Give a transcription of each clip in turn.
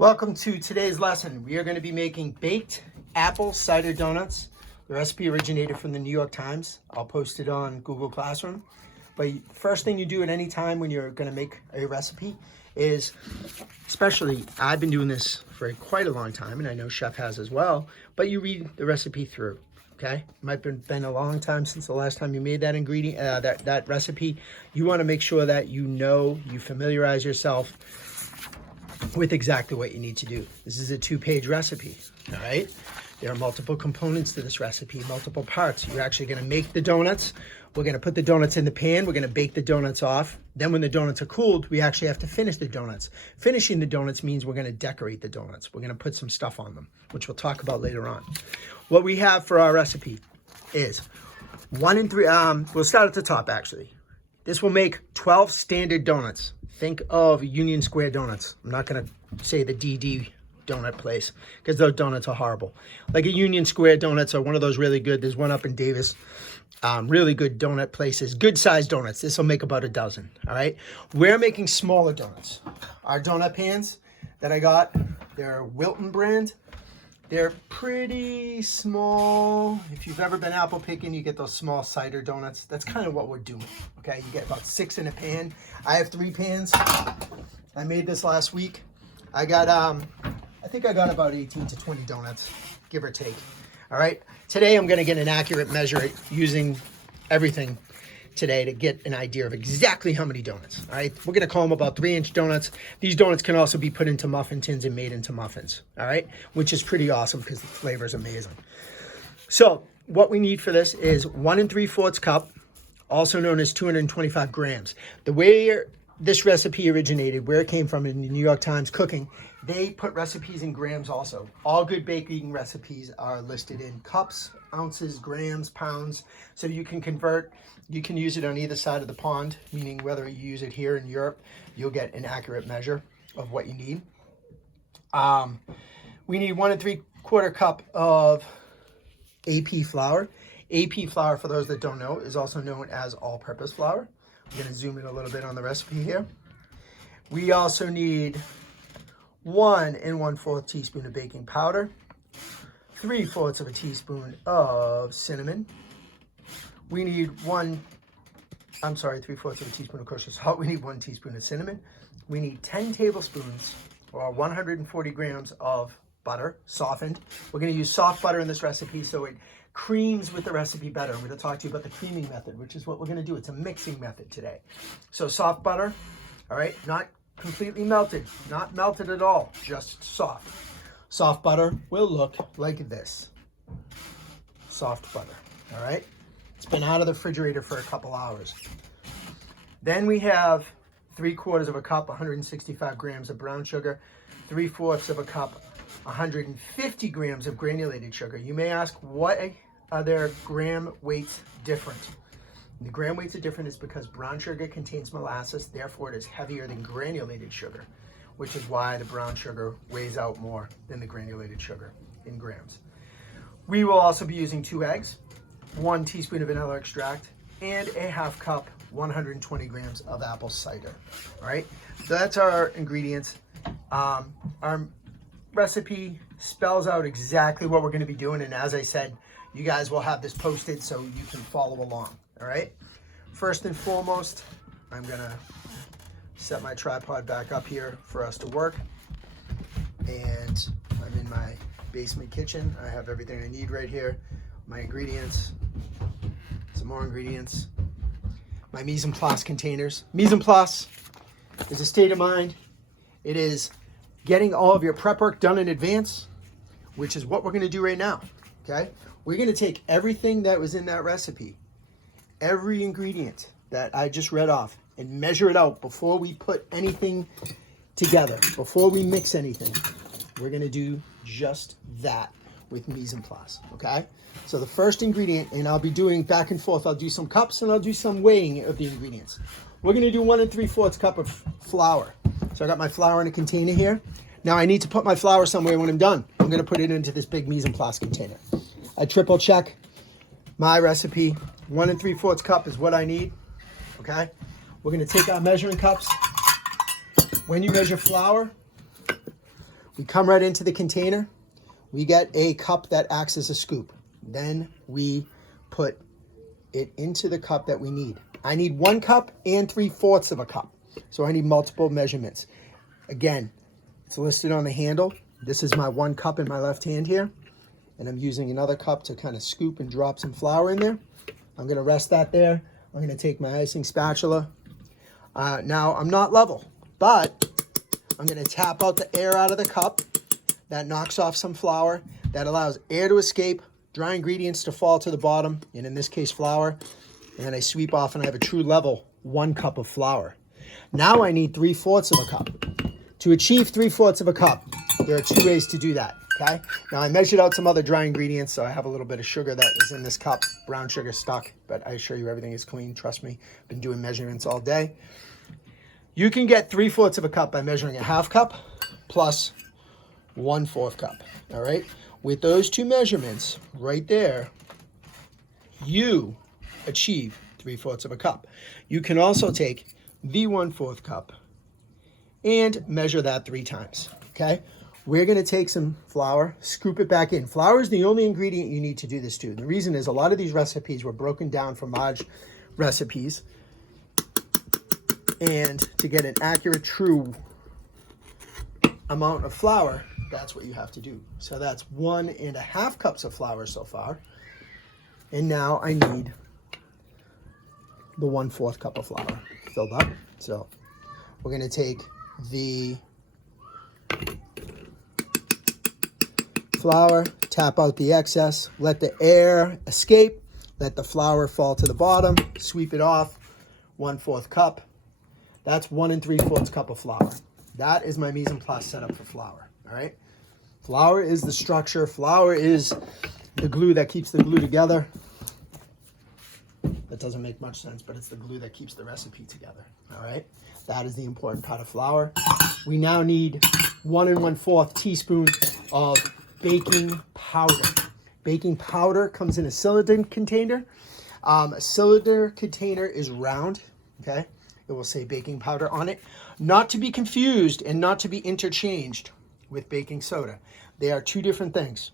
Welcome to today's lesson. We are going to be making baked apple cider donuts. The recipe originated from the New York Times. I'll post it on Google Classroom. But first thing you do at any time when you're going to make a recipe is, especially I've been doing this for quite a long time, and I know Chef has as well, but you read the recipe through. Okay, it might have been a long time since the last time you made that ingredient, that recipe. You want to make sure that you familiarize yourself with exactly what you need to do. This is a 2-page recipe, all right? There are multiple components to this recipe, multiple parts. You're actually gonna make the donuts. We're gonna put the donuts in the pan. We're gonna bake the donuts off. Then when the donuts are cooled, we actually have to finish the donuts. Finishing the donuts means we're gonna decorate the donuts. We're gonna put some stuff on them, which we'll talk about later on. What we have for our recipe is 1 and 3, we'll start at the top actually. This will make 12 standard donuts. Think of Union Square donuts. I'm not gonna say the DD donut place because those donuts are horrible. Like a Union Square donuts are one of those really good. There's one up in Davis. Really good donut places, good sized donuts. This will make about a dozen, all right? We're making smaller donuts. Our donut pans that I got, they're Wilton brand. They're pretty small. If you've ever been apple picking, you get those small cider donuts. That's kind of what we're doing, okay? You get about 6 in a pan. I have 3 pans. I made this last week. I got, I think I got about 18 to 20 donuts, give or take. All right, today I'm gonna get an accurate measure using everything today to get an idea of exactly how many donuts. All right, we're gonna call them about 3-inch donuts. These donuts can also be put into muffin tins and made into muffins, all right, which is pretty awesome because the flavor is amazing. So what we need for this is 1 3/4 cup, also known as 225 grams. The way this recipe originated, where it came from in the New York Times Cooking, they put recipes in grams also. All good baking recipes are listed in cups, ounces, grams, pounds, so you can convert. You can use it on either side of the pond, meaning whether you use it here in Europe, you'll get an accurate measure of what you need. We need 1 3/4 cup of AP flour. AP flour, for those that don't know, is also known as all-purpose flour. I'm gonna zoom in a little bit on the recipe here. We also need 1 1/4 teaspoon of baking powder, 3/4 of a teaspoon of cinnamon. We need 3/4 of a teaspoon of kosher salt. We need 1 teaspoon of cinnamon. We need 10 tablespoons or 140 grams of butter, softened. We're gonna use soft butter in this recipe so it creams with the recipe better. I'm gonna talk to you about the creaming method, which is what we're gonna do. It's a mixing method today. So soft butter, all right, not completely melted, not melted at all, just soft. Soft butter will look like this. Soft butter, all right? It's been out of the refrigerator for a couple hours. Then we have 3/4 of a cup, 165 grams of brown sugar, 3/4 of a cup, 150 grams of granulated sugar. You may ask, why are their gram weights different? The gram weights are different is because brown sugar contains molasses, therefore it is heavier than granulated sugar, which is why the brown sugar weighs out more than the granulated sugar in grams. We will also be using 2 eggs, 1 teaspoon of vanilla extract, and a 1/2 cup, 120 grams of apple cider. All right, so that's our ingredients. Our recipe spells out exactly what we're going to be doing, and as I said, you guys will have this posted so you can follow along. All right, first and foremost, I'm gonna set my tripod back up here for us to work, and I'm in my basement kitchen. I have everything I need right here, my ingredients, some more ingredients, my mise en place containers. Mise en place is a state of mind. It is getting all of your prep work done in advance, which is what we're gonna do right now, okay? We're gonna take everything that was in that recipe, every ingredient that I just read off, and measure it out before we put anything together, before we mix anything. We're gonna do just that with mise en place, okay? So the first ingredient, and I'll be doing back and forth, I'll do some cups and I'll do some weighing of the ingredients. We're gonna do 1 3/4 cup of flour. So I got my flour in a container here. Now I need to put my flour somewhere when I'm done. I'm gonna put it into this big mise en place container. I triple check my recipe. 1 3/4 cup is what I need, okay? We're gonna take our measuring cups. When you measure flour, We come right into the container. We get a cup that acts as a scoop. Then we put it into the cup that we need. I need 1 cup and 3/4 of a cup. So I need multiple measurements. Again, it's listed on the handle. This is my 1 cup in my left hand here. And I'm using another cup to kind of scoop and drop some flour in there. I'm going to rest that there. I'm going to take my icing spatula. Now, I'm not level, but I'm going to tap out the air out of the cup. That knocks off some flour. That allows air to escape, dry ingredients to fall to the bottom, and in this case, flour. And then I sweep off and I have a true level 1 cup of flour. Now I need 3/4 of a cup. To achieve 3/4 of a cup, there are 2 ways to do that, okay? Now I measured out some other dry ingredients, so I have a little bit of sugar that is in this cup, brown sugar stuck, but I assure you everything is clean, trust me. Been doing measurements all day. You can get 3/4 of a cup by measuring a 1/2 cup plus 1/4 cup, all right? With those 2 measurements right there, you achieve 3/4 of a cup. You can also take the 1/4 cup and measure that 3 times, okay? We're gonna take some flour, scoop it back in. Flour is the only ingredient you need to do this to. The reason is a lot of these recipes were broken down from large recipes, and to get an accurate, true amount of flour, that's what you have to do. So that's 1.5 cups of flour so far. And now I need the 1/4 cup of flour filled up. So we're gonna take the flour, tap out the excess, let the air escape, let the flour fall to the bottom, sweep it off, 1/4 cup. That's 1 3/4 cup of flour. That is my mise en place setup for flour, all right? Flour is the structure. Flour is the glue that keeps the glue together. That doesn't make much sense, but it's the glue that keeps the recipe together, all right? That is the important part of flour. We now need 1 1/4 teaspoon of baking powder. Baking powder comes in a cylinder container. A cylinder container is round, okay? It will say baking powder on it. Not to be confused and not to be interchanged with baking soda. They are 2 different things.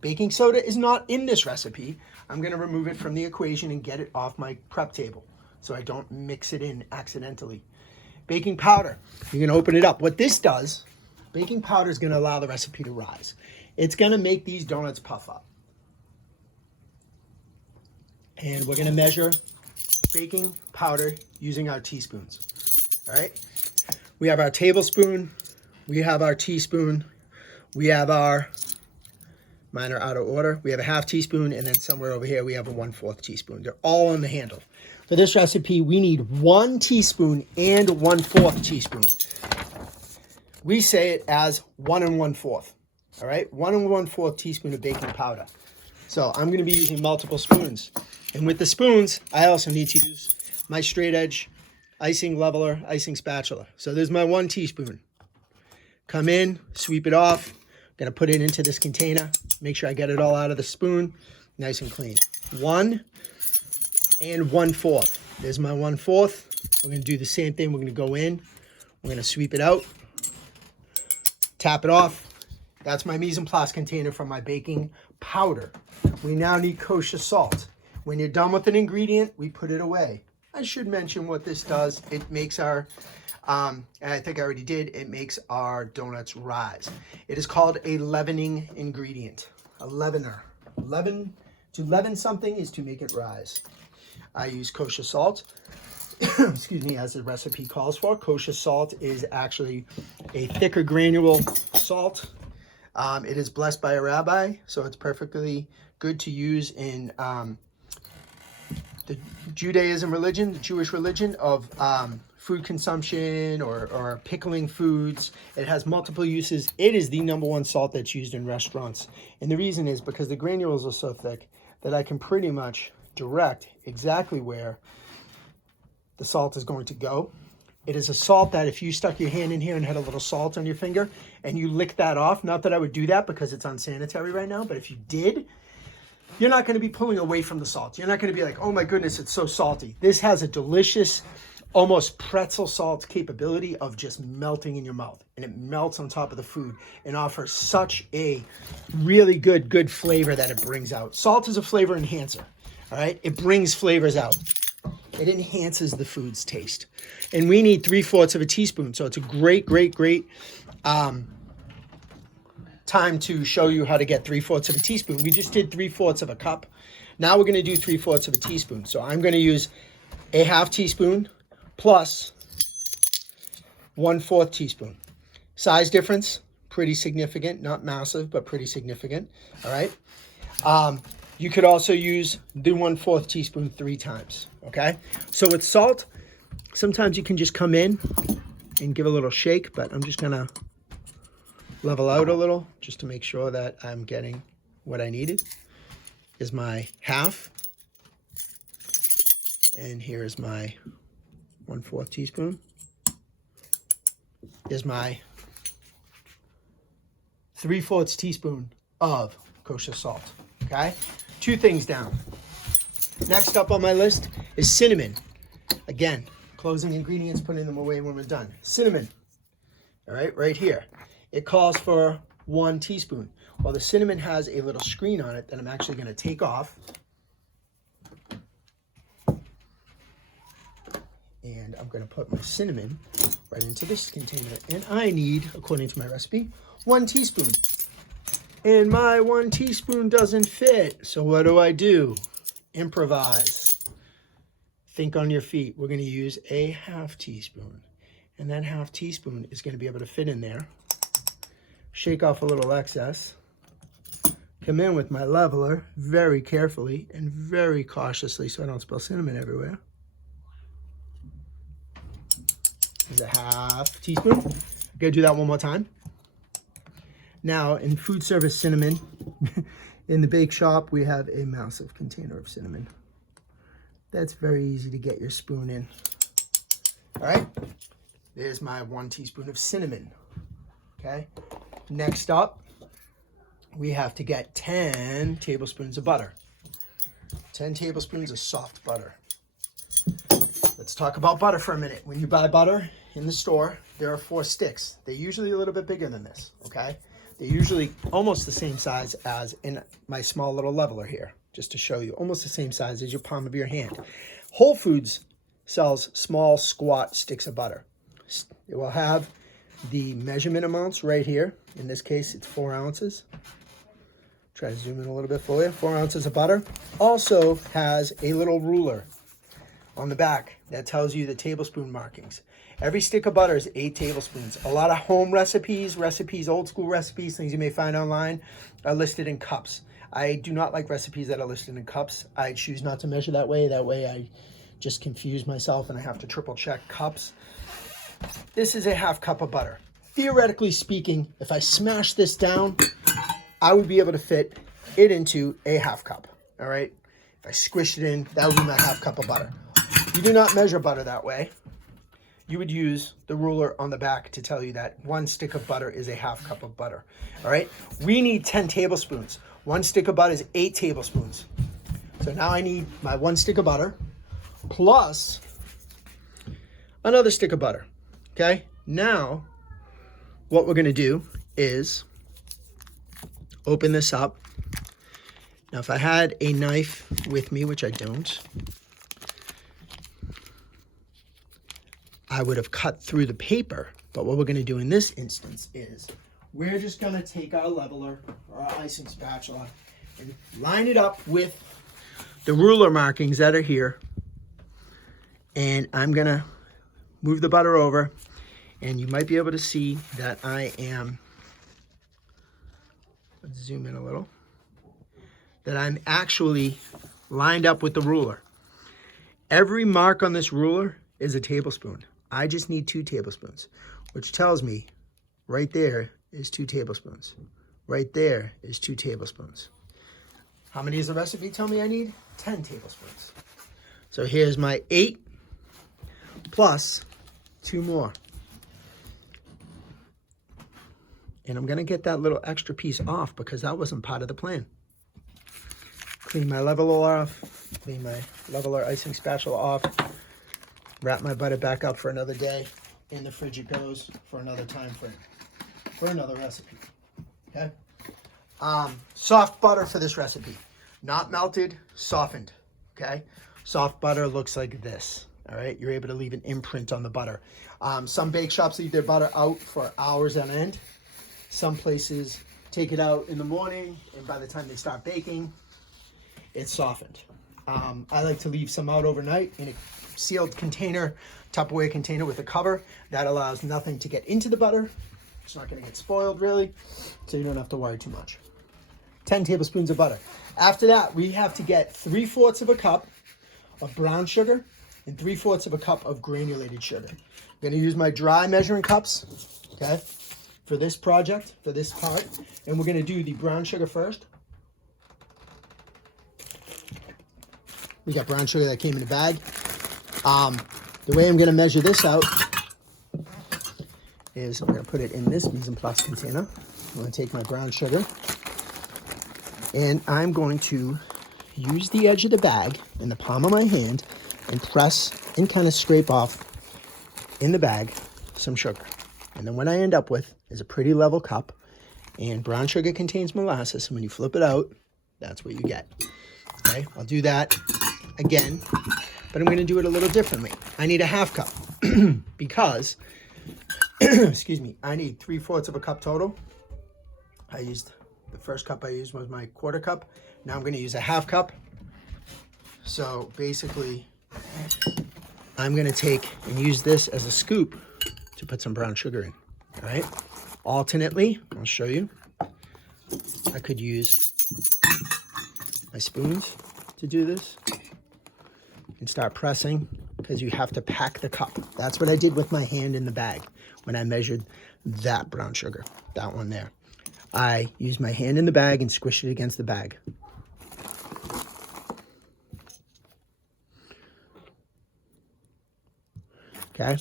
Baking soda is not in this recipe. I'm gonna remove it from the equation and get it off my prep table so I don't mix it in accidentally. Baking powder, you're gonna open it up. What this does, baking powder is gonna allow the recipe to rise. It's gonna make these donuts puff up. And we're gonna measure baking powder using our teaspoons, all right? We have our tablespoon, we have our teaspoon, we have our, mine are out of order, we have a 1/2 teaspoon, and then somewhere over here we have a 1/4 teaspoon. They're all on the handle. For this recipe, we need 1 teaspoon and 1/4 teaspoon. We say it as 1 1/4, all right? 1 1/4 teaspoon of baking powder. So I'm gonna be using multiple spoons. And with the spoons, I also need to use my straight edge icing leveler, icing spatula. So there's my 1 teaspoon. Come in, sweep it off. Gonna put it into this container. Make sure I get it all out of the spoon, nice and clean. 1 1/4. There's my 1/4. We're gonna do the same thing. We're gonna go in. We're gonna sweep it out. Tap it off. That's my mise en place container for my baking powder. We now need kosher salt. When you're done with an ingredient, we put it away. I should mention what this does. It makes our, and I think I already did, it makes our donuts rise. It is called a leavening ingredient, a leavener. To leaven something is to make it rise. I use kosher salt, excuse me, as the recipe calls for. Kosher salt is actually a thicker granule salt. It is blessed by a rabbi, so it's perfectly good to use in the Judaism religion, the Jewish religion of food consumption or pickling foods. It has multiple uses. It is the #1 salt that's used in restaurants. And the reason is because the granules are so thick that I can pretty much direct exactly where the salt is going to go. It is a salt that if you stuck your hand in here and had a little salt on your finger and you lick that off, not that I would do that because it's unsanitary right now, but if you did, you're not going to be pulling away from the salt. You're not going to be like, oh my goodness, it's so salty. This has a delicious almost pretzel salt capability of just melting in your mouth, and it melts on top of the food and offers such a really good flavor that it brings out. Salt is a flavor enhancer. All right, it brings flavors out. It enhances the food's taste. And we need 3/4 of a teaspoon. So it's a great time to show you how to get 3/4 of a teaspoon. We just did 3/4 of a cup. Now we're going to do 3/4 of a teaspoon. So I'm going to use a 1/2 teaspoon plus 1/4 teaspoon. Size difference, pretty significant. Not massive, but pretty significant. All right. You could also use the 1/4 teaspoon 3 times, okay? So with salt, sometimes you can just come in and give a little shake, but I'm just gonna level out a little just to make sure that I'm getting what I needed. Is my 1/2, and here is my 1/4 teaspoon. Is my 3/4 teaspoon of kosher salt, okay? 2 things down. Next up on my list is cinnamon. Again, closing ingredients, putting them away when we're done. Cinnamon, all right, right here. It calls for 1 teaspoon. Well, the cinnamon has a little screen on it that I'm actually going to take off. And I'm going to put my cinnamon right into this container. And I need, according to my recipe, 1 teaspoon. And my 1 teaspoon doesn't fit. So what do? Improvise. Think on your feet. We're going to use a 1/2 teaspoon. And that 1/2 teaspoon is going to be able to fit in there. Shake off a little excess. Come in with my leveler very carefully and very cautiously so I don't spill cinnamon everywhere. There's a 1/2 teaspoon. I'm going to do that one more time. Now, in food service cinnamon, in the bake shop, we have a massive container of cinnamon. That's very easy to get your spoon in. All right, there's my 1 teaspoon of cinnamon, okay? Next up, we have to get 10 tablespoons of butter. 10 tablespoons of soft butter. Let's talk about butter for a minute. When you buy butter in the store, there are 4 sticks. They're usually a little bit bigger than this, okay? They're usually almost the same size as in my small little leveler here, just to show you, almost the same size as your palm of your hand. Whole Foods sells small, squat sticks of butter. It will have the measurement amounts right here. In this case, it's 4 ounces. Try to zoom in a little bit for you. 4 ounces of butter. Also has a little ruler on the back that tells you the tablespoon markings. Every stick of butter is 8 tablespoons. A lot of home recipes, old school recipes, things you may find online are listed in cups. I do not like recipes that are listed in cups. I choose not to measure that way. That way I just confuse myself and I have to triple check cups. This is a 1/2 cup of butter. Theoretically speaking, if I smash this down, I would be able to fit it into a 1/2 cup, all right? If I squish it in, that would be my 1/2 cup of butter. You do not measure butter that way. You would use the ruler on the back to tell you that 1 stick of butter is a 1/2 cup of butter, all right? We need 10 tablespoons. 1 stick of butter is 8 tablespoons. So now I need my 1 stick of butter plus another stick of butter, okay? Now, what we're gonna do is open this up. Now, if I had a knife with me, which I don't, I would have cut through the paper. But what we're going to do in this instance is we're just going to take our leveler or our icing spatula and line it up with the ruler markings that are here. And I'm going to move the butter over, and you might be able to see that I am, let's zoom in a little, that I'm actually lined up with the ruler. Every mark on this ruler is a tablespoon. I just need 2 tablespoons, which tells me right there is 2 tablespoons. Right there is 2 tablespoons. How many does the recipe tell me I need? 10 tablespoons. So here's my 8 plus 2 more. And I'm gonna get that little extra piece off because that wasn't part of the plan. Clean my leveler off, clean my leveler icing spatula off. wrap my butter back up for another day. In the fridge it goes for another time frame, for another recipe. Okay. Soft butter for this recipe, not melted, softened. Okay. Soft butter looks like this. All right. You're able to leave an imprint on the butter. Some bake shops leave their butter out for hours on end. Some places take it out in the morning, and by the time they start baking, it's softened. I like to leave some out overnight in a sealed container, Tupperware container with a cover. That allows nothing to get into the butter. It's not going to get spoiled really, so you don't have to worry too much. 10 tablespoons of butter. After that, we have to get 3/4 of a cup of brown sugar and 3/4 of a cup of granulated sugar. I'm going to use my dry measuring cups, okay, for this project, for this part. And we're going to do the brown sugar first. We got brown sugar that came in a bag. The way I'm going to measure this out is I'm going to put it in this mise en place container. I'm going to take my brown sugar and I'm going to use the edge of the bag in the palm of my hand and press and kind of scrape off in the bag some sugar. And then what I end up with is a pretty level cup, and brown sugar contains molasses, and when you flip it out, that's what you get. Okay, I'll do that again, but I'm going to do it a little differently. I need a half cup because, excuse me, I need 3/4 of a cup total. The first cup I used was my 1/4 cup. Now I'm going to use a half cup. So basically, I'm going to take and use this as a scoop to put some brown sugar in. All right. Alternately, I'll show you. I could use my spoons to do this and start pressing, because you have to pack the cup. That's what I did with my hand in the bag when I measured that brown sugar, that one there. I used my hand in the bag and squished it against the bag. Okay,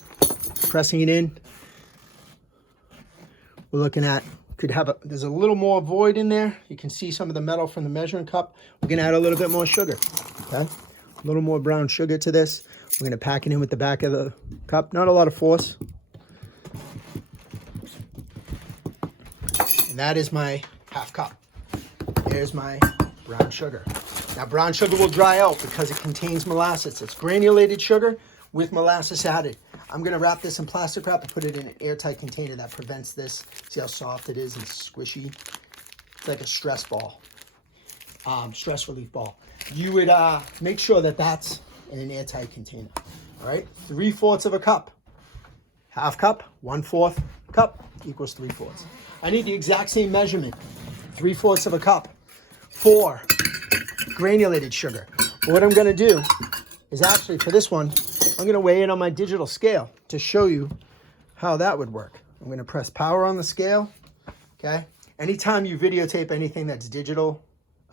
pressing it in. We're looking at, there's a little more void in there. You can see some of the metal from the measuring cup. We're gonna add a little bit more sugar, okay? A little more brown sugar to this. We're gonna pack it in with the back of the cup. Not a lot of force. And that is my half cup. There's my brown sugar. Now brown sugar will dry out because it contains molasses. It's granulated sugar with molasses added. I'm gonna wrap this in plastic wrap and put it in an airtight container that prevents this. See how soft it is and squishy? It's like a stress ball, stress relief ball. You would make sure that that's in an airtight container. All right, 3/4 of a cup. Half cup, 1/4 cup equals 3/4. I need the exact same measurement. 3/4 of a cup for granulated sugar. But what I'm gonna do is actually for this one, I'm gonna weigh it on my digital scale to show you how that would work. I'm gonna press power on the scale, okay? Anytime you videotape anything that's digital,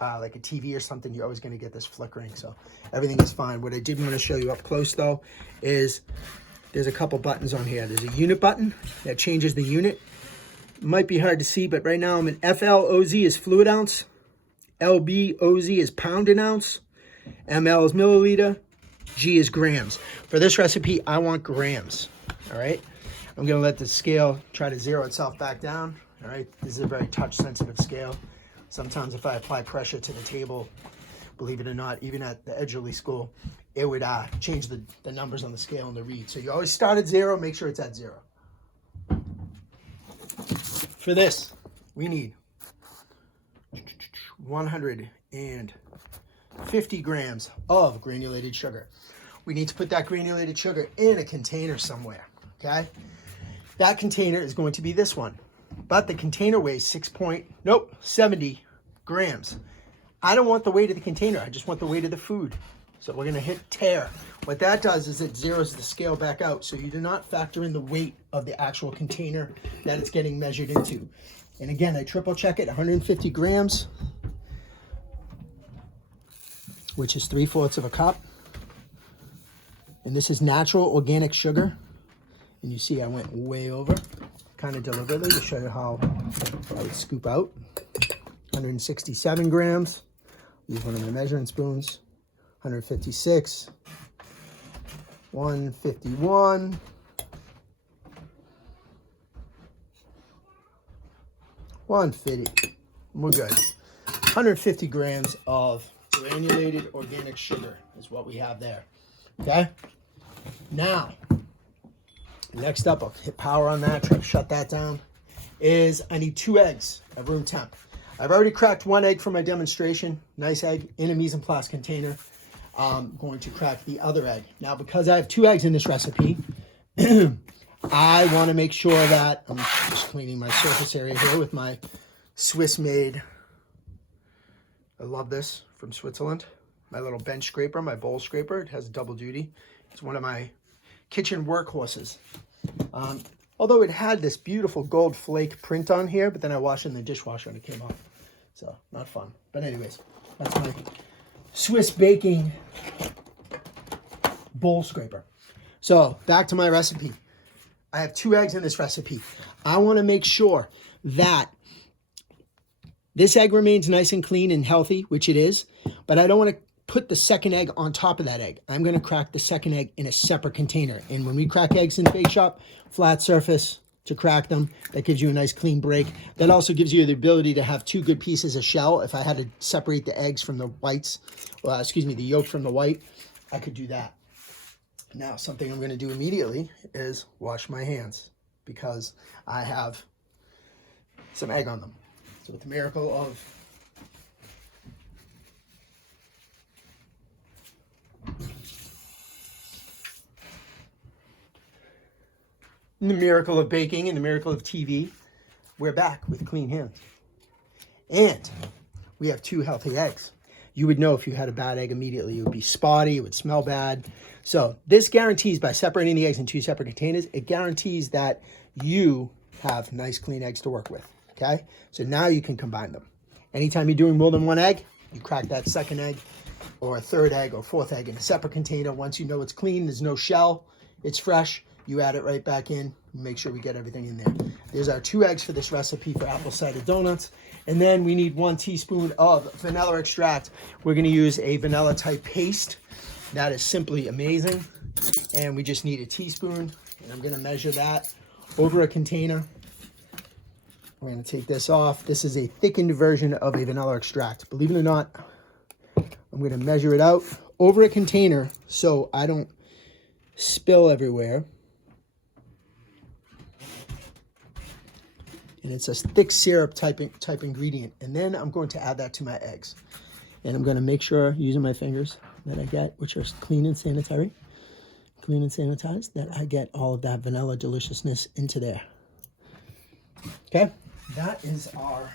like a TV or something, you're always gonna get this flickering, so everything is fine. What I did want to show you up close though is there's a couple buttons on here. There's a unit button that changes the unit. It might be hard to see, but right now I'm in FLOZ is fluid ounce, LBOZ is pound an ounce, ML is milliliter, G is grams. For this recipe, I want grams, all right? I'm gonna let the scale try to zero itself back down, all right? This is a very touch-sensitive scale. Sometimes if I apply pressure to the table, believe it or not, even at the Edgerly school, it would change the numbers on the scale and the read. So you always start at 0, make sure it's at 0. For this, we need 150 grams of granulated sugar. We need to put that granulated sugar in a container somewhere, okay? That container is going to be this one, but the container weighs 70 grams. I don't want the weight of the container, I just want the weight of the food. So we're gonna hit tare. What that does is it zeroes the scale back out, so you do not factor in the weight of the actual container that it's getting measured into. And again, I triple check it, 150 grams, which is 3/4 of a cup. And this is natural organic sugar. And you see I went way over, kind of deliberately to show you how I would scoop out. 167 grams. Use one of my measuring spoons. 156. 151. 150. We're good. 150 grams of granulated organic sugar is what we have there. Okay? Now, next up, I'll hit power on that, try to shut that down, is I need 2 eggs at room temp. I've already cracked 1 egg for my demonstration. Nice egg in a mise en place container. I'm going to crack the other egg. Now, because I have 2 eggs in this recipe, I want to make sure that I'm just cleaning my surface area here with my Swiss made, I love this, from Switzerland. My little bench scraper, my bowl scraper. It has double duty. It's one of my kitchen workhorses. Although it had this beautiful gold flake print on here, but then I washed it in the dishwasher and it came off. So, not fun. But anyways, that's my Swiss baking bowl scraper. So, back to my recipe. I have 2 eggs in this recipe. I want to make sure that this egg remains nice and clean and healthy, which it is, but I don't want to put the second egg on top of that egg. I'm going to crack the second egg in a separate container. And when we crack eggs in the bake shop, flat surface to crack them. That gives you a nice clean break. That also gives you the ability to have 2 good pieces of shell. If I had to separate the eggs from the whites, the yolk from the white, I could do that. Now, something I'm going to do immediately is wash my hands because I have some egg on them. So with the miracle of baking and the miracle of TV, we're back with clean hands. And we have 2 healthy eggs. You would know if you had a bad egg immediately. It would be spotty, it would smell bad. So this guarantees, by separating the eggs in 2 separate containers, it guarantees that you have nice clean eggs to work with. Okay, so now you can combine them. Anytime you're doing more than 1 egg, you crack that second egg or a 3rd egg or 4th egg in a separate container. Once you know it's clean, there's no shell, it's fresh, you add it right back in. Make sure we get everything in there. There's our 2 eggs for this recipe for apple cider donuts. And then we need 1 teaspoon of vanilla extract. We're going to use a vanilla type paste. That is simply amazing. And we just need a teaspoon. And I'm going to measure that over a container. We're going to take this off. This is a thickened version of a vanilla extract. Believe it or not, I'm going to measure it out over a container so I don't spill everywhere. And it's a thick syrup type ingredient. And then I'm going to add that to my eggs. And I'm going to make sure, using my fingers that I get, which are clean and sanitized, that I get all of that vanilla deliciousness into there. Okay, that is our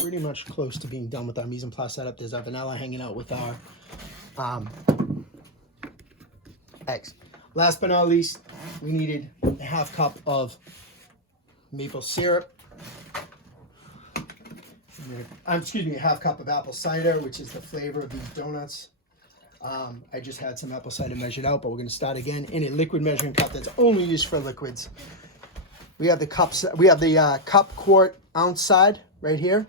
pretty much close to being done with our mise en place setup. There's our vanilla hanging out with our eggs. Last but not least, we needed a ½ cup of maple syrup. A ½ cup of apple cider, which is the flavor of these donuts. I just had some apple cider measured out, but we're going to start again in a liquid measuring cup that's only used for liquids. We have the cups. We have the cup, quart, ounce side right here.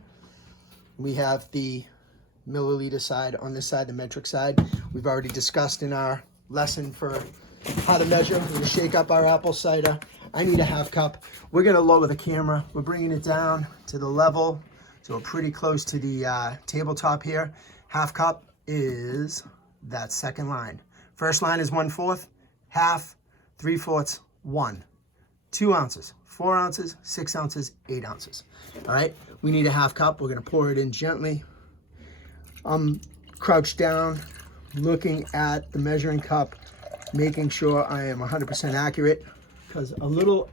We have the milliliter side on this side, the metric side. We've already discussed in our lesson for how to measure. We're going to shake up our apple cider. I need a ½ cup. We're going to lower the camera. We're bringing it down to the level, so we're pretty close to the tabletop here. ½ cup is that second line. First line is 1/4, half, 3/4, 1. 2 ounces, 4 ounces, 6 ounces, 8 ounces. All right, we need a ½ cup. We're going to pour it in gently. I'm crouched down, looking at the measuring cup, making sure I am 100% accurate, because a little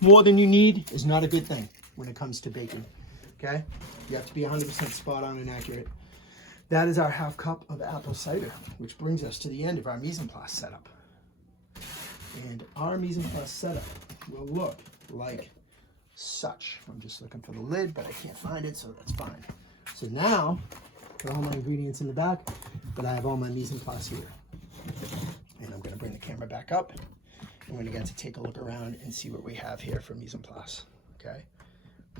more than you need is not a good thing when it comes to baking. Okay, you have to be 100% spot on and accurate. That is our ½ cup of apple cider, which brings us to the end of our mise en place setup. And our mise en place setup will look like such. I'm just looking for the lid, but I can't find it, so that's fine. So now, put all my ingredients in the back, but I have all my mise en place here. And I'm going to bring the camera back up. I'm going to get to take a look around and see what we have here for mise en place. Okay,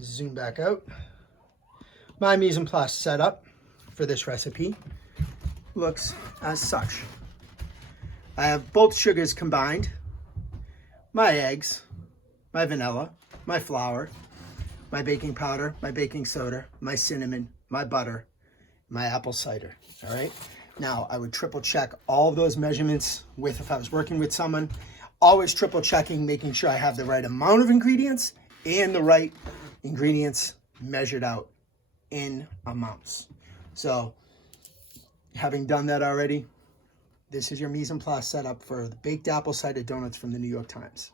zoom back out. My mise en place setup for this recipe looks as such. I have both sugars combined, my eggs, my vanilla, my flour, my baking powder, my baking soda, my cinnamon, my butter, my apple cider. All right. Now I would triple check all of those measurements with, if I was working with someone, always triple checking, making sure I have the right amount of ingredients and the right ingredients measured out in amounts. So having done that already, this is your mise en place setup for the baked apple cider donuts from the New York Times.